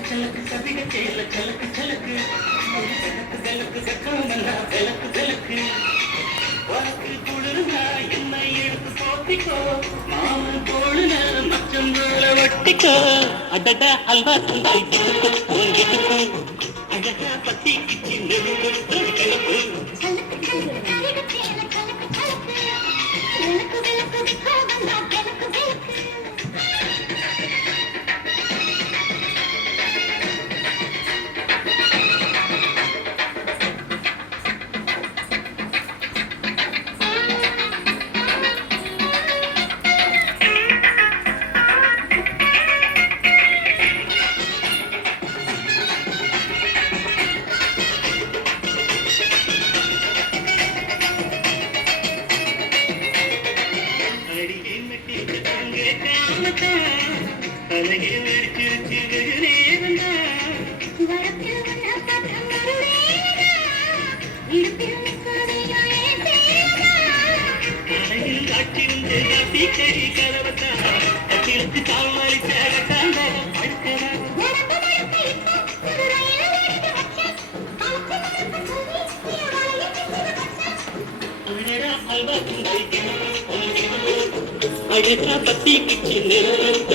கலக்கு கவிதை கேள கலக்கு கலக்கு கலக்கு கலக்கு கக்காமல்லா விளக்கு விளக்கு உனக்கு குளிர்ந்தா என்னை எடுத்து போத்திக்கோ மாமன் போடுன மச்சம் போல ஒட்டிக்கோ அடடா அல்வா தந்தை உங்கிட்டு அழகா பத்தி கிச்சி நெருப்பு கிளப்பு அழகே வெடிச்சிருச்சு நேரந்தா அழகில் காட்டிருந்து காட்டி கறி கலவத்தா கட்டிலுக்கு தாமளிச்ச கட்டாங்க அழகா பத்தி கிச்சி நெருப்பு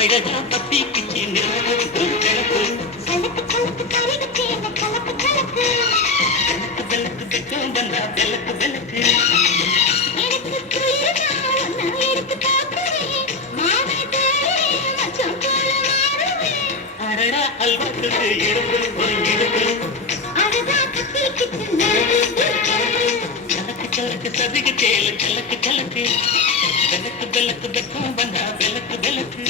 அழகா பத்தி கிச்சி நெருப்பு விளக்கு பெட்டும் வந்தா விளக்கு விளக்கு அடடா அல்வாக்கு இடுப்பு கலக்கு கலக்கு சதிக்கு கேளு கலக்கு கலக்கு விளக்கு விளக்கு பெட்டும் வந்தா விளக்கு விளக்கு